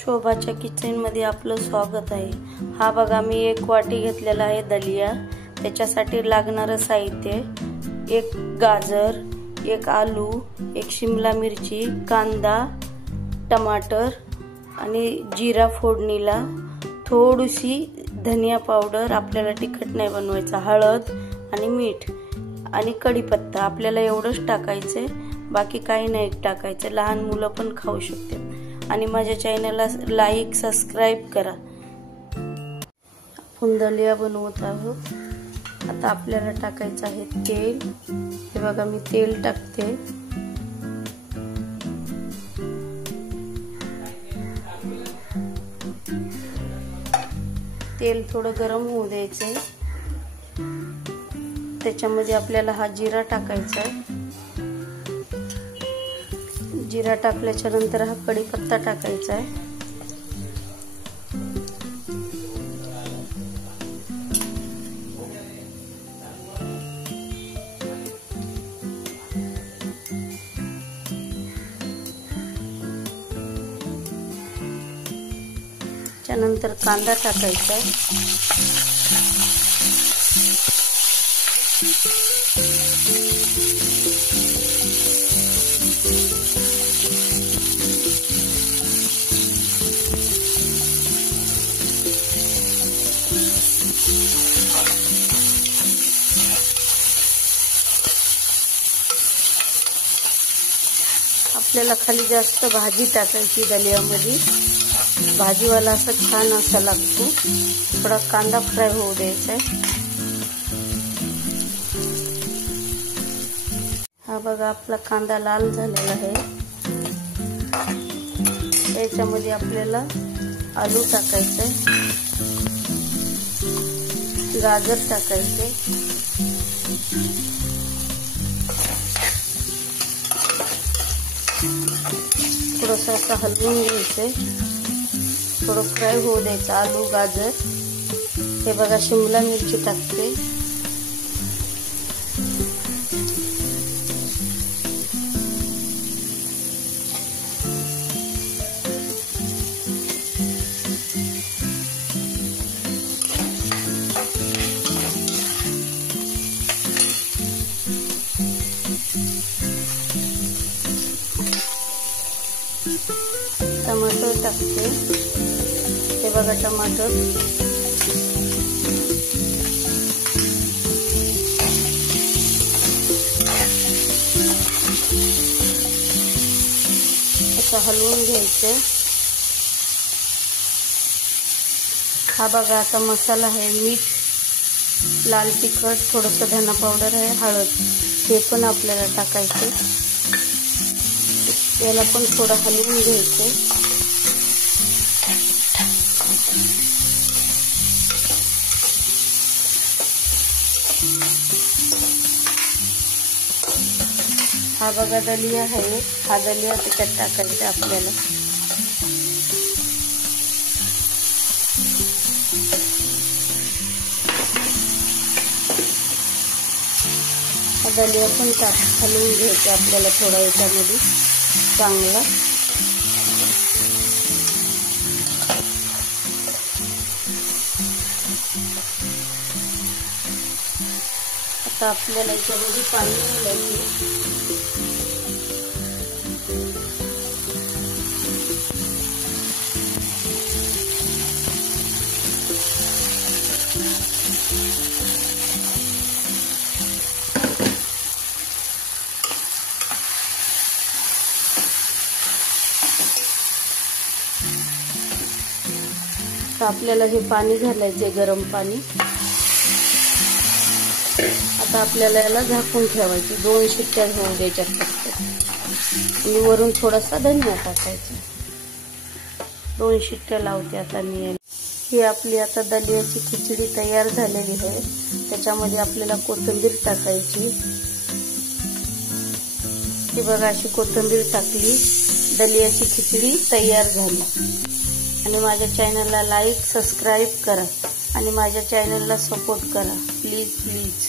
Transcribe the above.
शोभाच्या किचनमध्ये आपलं स्वागत आहे। हा बघा, मी एक वाटी घेतलेला आहे दलिया। त्याच्यासाठी लागणारं साहित्य: एक गाजर, एक आलू, एक शिमला मिरची, कांदा, टमाटर आणि जिरा फोडणीला, थोडीशी धनिया पावडर, आपल्याला तिखट नाही बनवायचा, हळद आणि मीठ आणि कढीपत्ता। आपल्याला एवढंच टाकायचं, बाकी काही नाही टाकायचं। लहान मुलं पण खाऊ शकतात। आणि माझ्या चॅनलला लाईक सबस्क्राइब करा। आपण दलिया बनवत आहोत। आता आपल्याला टाकायचं आहे तेल। हे बघा, मी तेल टाकते। तेल थोडं गरम होऊ द्यायचे। त्याच्यामध्ये आपल्याला हा जिरा टाकायचा आहे। जिरा टाकल्याच्या नंतर हा कढीपत्ता टाकायचा आहे। त्यानंतर कांदा टाकायचा आहे। आपल्याला खाली जास्त भाजी टाकायची दलियामध्ये। भाजीवाला असा छान असा लागतो। थोडा कांदा फ्राय होऊ द्यायचा आहे। हा बघा, आपला कांदा लाल झालेला आहे। याच्यामध्ये आपल्याला आलू टाकायचे, गाजर टाकायचे, थोडंसं असं हलवून घ्यायचंय। थोडं फ्राय होऊ द्यायचं आलू गाजर। हे बघा, शिमला मिरची टाकते। टमाटर टाकते। हे बघा, टमाटर असं हलवून घ्यायचं। हा बघा, आता मसाला आहे, मीठ, लाल तिखट, थोडंसं धना पावडर आहे, हळद, हे पण आपल्याला टाकायचं। याला पण थोडं हलवून घ्यायचं। हा बघा, दलिया आहे। हा दलिया त्याच्यात टाकायचा आपल्याला। हा दलिया पण हलवून घ्यायचा आपल्याला थोडा याच्यामध्ये चांगला। आता आपल्याला याच्यामध्ये पाणी घालायचं। तर आपल्याला हे पाणी घालायचे, गरम पाणी। आता आपल्याला याला झाकून ठेवायचे, 2 शिट्ट्या होऊ द्यायच्या फक्त। आणि वरून थोडासा धनिया टाकायचा। 2 शिट्ट्या लावते आता मी। ही आपली आता दलियाची खिचडी तयार झालेली आहे। त्याच्यामध्ये आपल्याला कोथिंबीर टाकायची। ही बघा, अशी कोथिंबीर टाकली, दलियाची खिचडी तयार झाली। आणि माझ्या चॅनलला लाईक सबस्क्राइब करा आणि माझ्या चॅनलला सपोर्ट करा, प्लीज प्लीज।